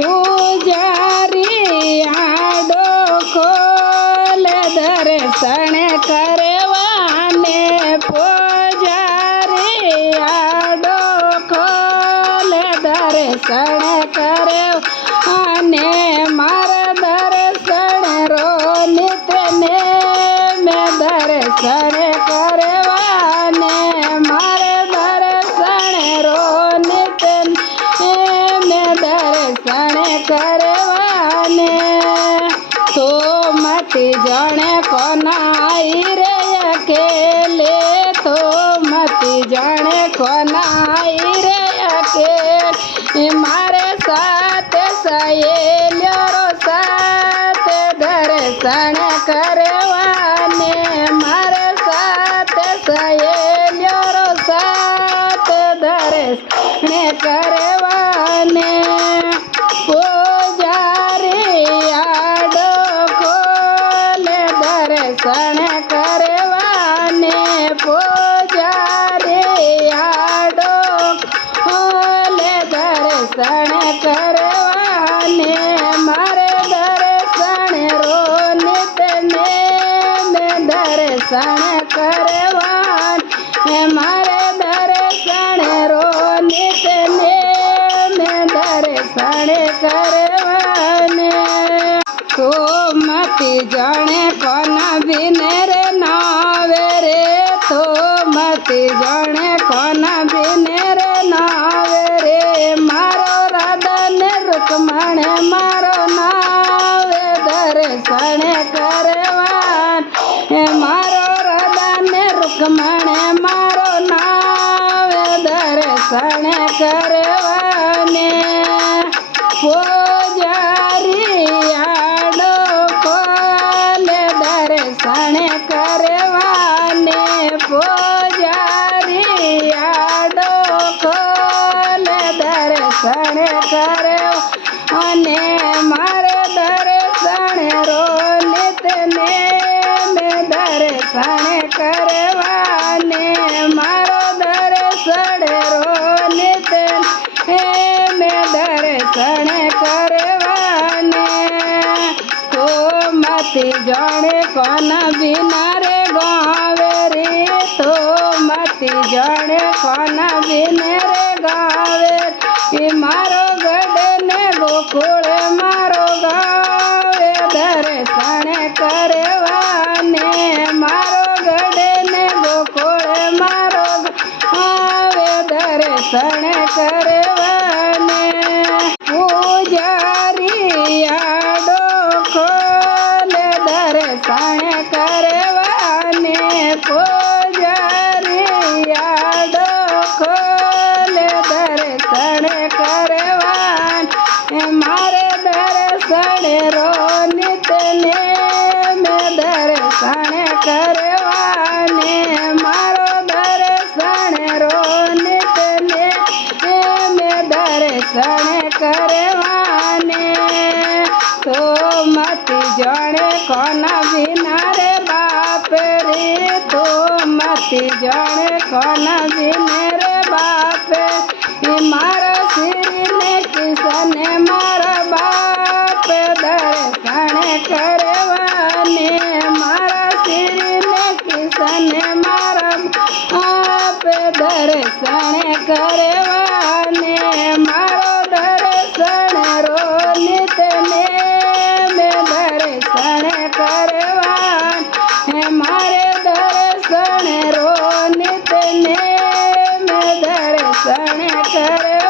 પૂજારી આડો ખોલે દર્શન કરવાને પૂજારી આડો ખોલે દર્શન કરવાને મારા દર્શન રો નિત્યને મેં દર્શન કરવાને મારા દર્શન રો નિત્યને મેં દર્શન કરવાને તો મતી જાણે કોનાઈ રે અકેલે તો મતી જાણે કોનાઈ રે અકેલે મારે સાથે સહેલ્યો સાથે દર્શન કરવાને મારે સાથે સહેલ્યો સાથે દર્શન કરવાને પૂજારી આડો ખોલે દર્શન કરવાને પૂજારી આડો ખોલે દર્શન કરવાને મારે દર્શન રો નિત્યને મેં દર્શન કરવાને મારે દર્શન રો નિત્યને મેં દર્શન કરવાને તો મતી જાણે કોના બિને રે નાવે રે તો મતી જાણે કોના બિને રે નાવે રે મારો રાધન રૂકમણ મારો નાવે દર્શન કરવાન મારો રાધન રૂકમણ મારો નાવે દર્શન કરવાને પૂજારી આડો ખોલે દર્શન કરવાને પૂજારી આડો ખોલે દર્શન કરવાને મારે દર્શન રો નિત્યને મેં દર્શન કરવાને મારો દર્શન રો નિત્યને મેં દર્શન કરવાને તો મતી જાણે કોના બિના રે ગાવે રે તો મતી જાણે કોના બિને રે ગાવે મારો ગઢને ગોકુળ મારો ગાવે દર્શન કરવાને મારો ગઢને ગોકુળ મારો ગાવે દર્શન કરવાને પૂજારી આડો ખોલે દર્શન કરવાને પૂજારી આડો ખોલે દર્શન કરવાને મારે દર્શન રો નિત્યને મેં દર્શન કરવાને મારો દર્શન રો નિત્યને મેં દર્શન કરવાને તો મતી જાણે કોના બિના રે બાપ રે તો મતી જાણે કોના બિને રે બાપ મારા શ્રીને કિશને મારા બાપ દર્શન કરવાને મારા શ્રીને કિશને મારા બાપ દર્શન કરવાને મારો દર્શન રો નિત્યને મેં દર્શન કરવાને મારે દર્શન રો નિત્યને મેં દર્શન કરવા